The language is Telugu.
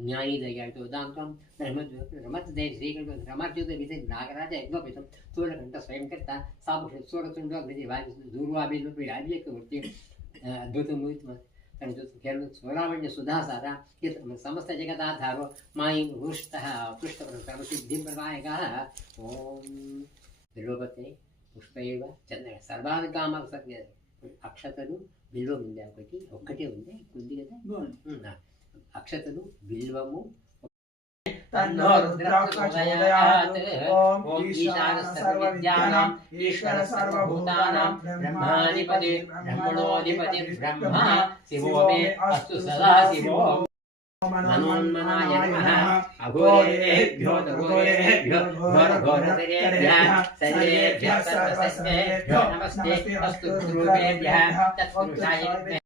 జ్ఞానీదయాతో దాంతం రమతే శ్రీకంఠ రమాచ్యుత విధి నాగరాజ యజ్ఞోపితం స్థూలకంఠ స్వయంకర్త సాముష సూరతుండో విధి వాది దూర్వాభిలుపి రాజ్యక వృత్తి అద్భుతమూర్తి తన కేవలం సూరావణ్య సుధాసార సమస్త జగదాధారో మాయి హృష్ట పృష్ఠ సర్వసిద్ధిం ప్రదాయక ఓం బిల్వపత్రి పుష్పైవ చంద్ర సర్వాది కామ అక్షతలు బిల్వం ఉంది ఒక్కటే ఉంది ఉంది కదా అక్షతలు బిల్వము तन्नो रुद्राक्षोदयात् ओम ईशान सर्वविद्यानां ईश्वर सर्वभूतानां ब्रह्माधिपति ब्रह्मणोऽधिपति ब्रह्मा शिवो मे अस्तु सदा शिवो मनोन्मनाय नमः अघोरेभ्यो घोरेभ्यो घोरघोरतरेभ्यः सर्वेभ्यः सर्वसर्वेभ्यो नमस्ते अस्तु गुरुभ्यः तत्पुरुषाय